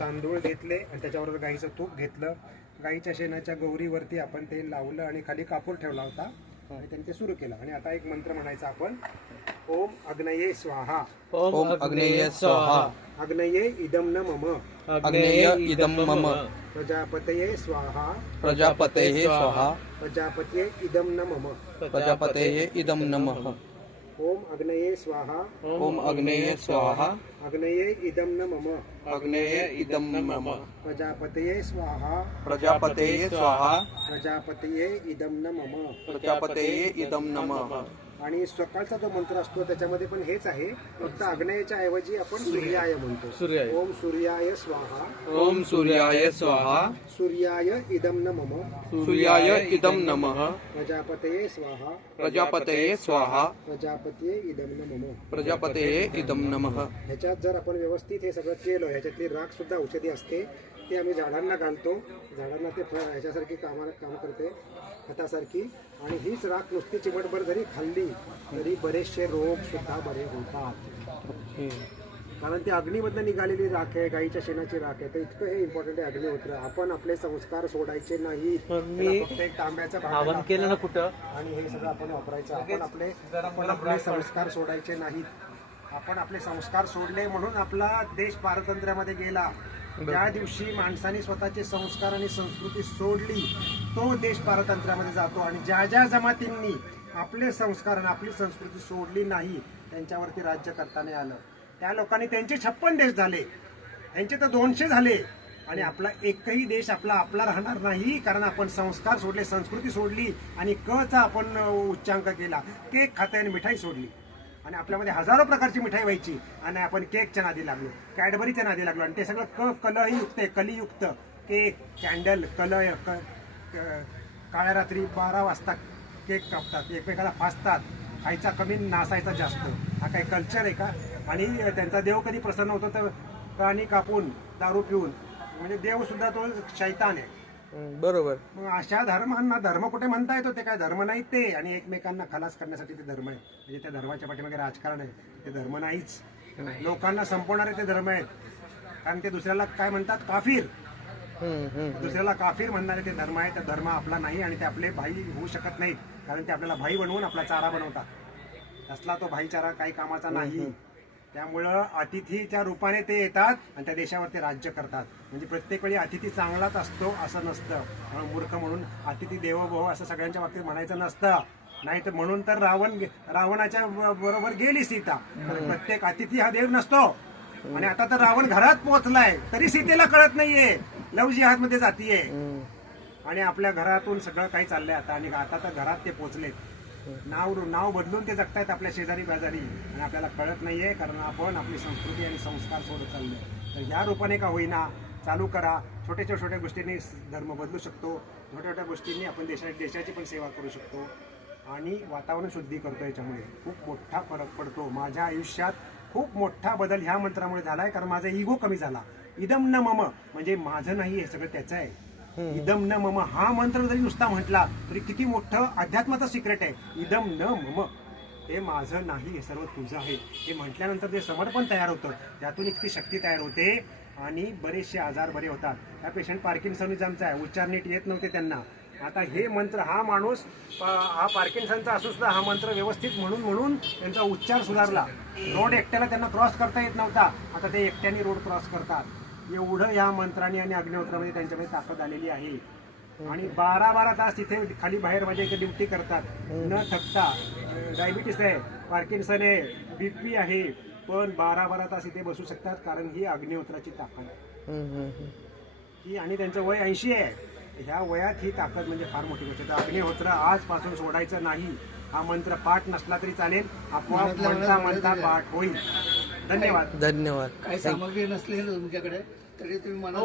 तांदूळ घेतले आणि त्याच्यावर गाईचं तूप घेतलं. गाईच्या शेणाच्या गौरीवरती आपण ते लावलं आणि खाली कापूर ठेवला होता आणि त्यांनी ते सुरू केलं. आणि आता एक मंत्र म्हणायचा आपण, ओम अग्नये स्वाहा. ओम अग्नेय स्वाहा. अग्नये इदम न मम. अग्नेय इदम मम. प्रजापतये स्वाहा. प्रजापतये स्वाहा. प्रजापतये इदम न मम. प्रजापतये इदम नमः. ओम अग्नये स्वाहा. ओम अग्नेय स्वाहा. अग्नये इदम न मम. अग्नेय इदम मम. प्रजापतये स्वाहा. प्रजापतये स्वाहा. प्रजापतये इदम न मम. प्रजापतये इदम नमः. आणि सकाळचा जो मंत्र असतो त्याच्यामध्ये पण हेच आहे, फक्त अग्नयच्या ऐवजी आपण सूर्याय म्हणतो. सूर्याय. ओम सूर्याय स्वाहा. ओम सूर्याय स्वाहा. सूर्याय इदम न मम. सूर्याय इदम नमः. प्रजापतये स्वाहा. प्रजापतये स्वाहा. प्रजापतये इदम न मम. प्रजापतये इदम नमः. ह्याच्यात जर आपण व्यवस्थित हे सगळं केलं, ह्याच्यातली राख सुद्धा औषधी असते, ते आम्ही झाडांना घालतो. झाडांना ते ह्याच्यासारखी काम करते, खतासारखी. आणि हीच राख नुसती चिमटभर जरी खाल्ली तरी बरेचसे रोग सुद्धा बरे होतात. कारण ती अग्नीमधनं निघालेली राख आहे, गाईच्या शेणाची राख आहे. तर इतकं हे इम्पॉर्टंट आहे अग्निहोत्र. आपण आपले संस्कार सोडायचे नाही. फक्त एक तांब्याचं भांडं केलं ना कुठं आणि हे सगळं आपण वापरायचं. आपण आपले संस्कार सोडायचे नाहीत. आपण आपले संस्कार सोडले म्हणून आपला देश पारतंत्र्यामध्ये गेला. ज्या दिवशी माणसाने स्वतःचे संस्कार आणि संस्कृती सोडली तो देश पारतंत्र्यामध्ये जातो. आणि ज्या ज्या जमातींनी आपले संस्कार आणि आपली संस्कृती सोडली नाही त्यांच्यावरती राज्य करता नाही आलं. त्या लोकांनी त्यांचे 56 देश झाले, त्यांचे तर 200 झाले. आणि आपला एकही देश आपला राहणार नाही, कारण आपण संस्कार सोडले, संस्कृती सोडली आणि कचा आपण उच्चांक केला. केक खाते आणि मिठाई सोडली. आणि आपल्यामध्ये हजारो प्रकारची मिठाई व्हायची आणि आपण केकच्या नादी लागलो, कॅडबरीच्या नादी लागलो. आणि ते सगळं कलयुक्त आहे, कलियुक्त. केक, कॅन्डल, काळ्या रात्री 12 वाजता केक कापतात, एकमेकाला फासतात. खायचा कमी, नासायचा जास्त. हा काही कल्चर आहे का? आणि त्यांचा देव कधी प्रसन्न होतो तर प्राणी कापून, दारू पिऊन. म्हणजे देव सुद्धा तो शैतान आहे. बरोबर. मग अशा धर्मांना धर्म कुठे म्हणता येतो? ते काय धर्म नाही ते. आणि एकमेकांना खलास करण्यासाठी ते धर्म आहे. म्हणजे त्या धर्माच्या पाठीमागे राजकारण आहे, ते धर्म नाहीच. लोकांना संपवणारे ते धर्म आहेत. कारण ते दुसऱ्याला काय म्हणतात? काफिर. दुसऱ्याला काफिर म्हणणारे ते धर्म आहे. त्या धर्म आपला नाही आणि ते आपले भाई होऊ शकत नाहीत. कारण ते आपल्याला भाई बनवून आपला चारा बनवतात. असला तो भाईचारा काही कामाचा नाही. त्यामुळं अतिथीच्या रूपाने ते येतात आणि त्या देशावर ते राज्य करतात. म्हणजे प्रत्येक वेळी अतिथी चांगलाच असतो असं नसतं. मूर्ख म्हणून अतिथी देवो भव असं सगळ्यांच्या बाबतीत म्हणायचं नसतं. नाही तर म्हणून तर रावणाच्या बरोबर गेली सीता. प्रत्येक अतिथी हा देव नसतो. आणि आता तर रावण घरात पोहोचलाय तरी सीतेला कळत नाहीये, लव जिहाद मध्ये जातीये. आणि आपल्या घरातून सगळं काही चाललंय आता. आणि आता तर घरात ते पोहोचलेत. नाव बदलून ते जगतायत आपल्या शेजारी बाजारी. आणि आपल्याला कळत नाहीये, कारण आपण आपली संस्कृती आणि संस्कार सोडत चाललोय. तर ह्या रूपाने का होईना चालू करा. छोट्या गोष्टींनी धर्म बदलू शकतो. छोट्या गोष्टींनी आपण देशाची पण सेवा करू शकतो. आणि वातावरण शुद्धी करतो. याच्यामुळे खूप मोठा फरक पडतो. माझ्या आयुष्यात खूप मोठा बदल ह्या मंत्रामुळे झालाय, कारण माझा इगो कमी झाला. इदम न मम म्हणजे माझं नाही, हे सगळं त्याचं आहे. इदम न मम हा मंत्र जरी नुसता म्हटला तरी किती मोठं अध्यात्माचं सिक्रेट आहे. इदम न मम, हे माझं नाही, हे सर्व तुझं आहे. हे म्हटल्यानंतर जे समर्पण तयार होतं त्यातून इतकी शक्ती तयार होते आणि बरेचसे आजार बरे होतात. त्या पेशंट पार्किन्सनिझमचा आहे, उच्चार नीट येत नव्हते त्यांना. आता हे मंत्र, हा माणूस हा पार्किन्सनचा असून सुद्धा हा मंत्र व्यवस्थित म्हणून त्यांचा उच्चार सुधारला. रोड एकट्याला त्यांना क्रॉस करता येत नव्हता, आता ते एकट्याने रोड क्रॉस करतात. एवढं या मंत्राने आणि अग्निहोत्रामध्ये त्यांच्यामध्ये ताकद आलेली आहे. आणि 12 तास तिथे खाली बाहेर माझ्या इथे ड्युटी करतात न थकता. डायबिटीस आहे, पार्किन्सन आहे, BP आहे, पण 12 तास इथे बसू शकतात, कारण ही अग्निहोत्राची ताकद आहे. आणि त्यांचं वय 80 आहे. ह्या वयात ही ताकद म्हणजे फार मोठी गोष्ट. तर अग्निहोत्र आजपासून सोडायचं नाही. हा मंत्र पाठ नसला तरी चालेल, आपोआप म्हणता पाठ होईल. धन्यवाद. धन्यवाद. काही सामग्री नसली तुमच्याकडे तरी तुम्ही मनात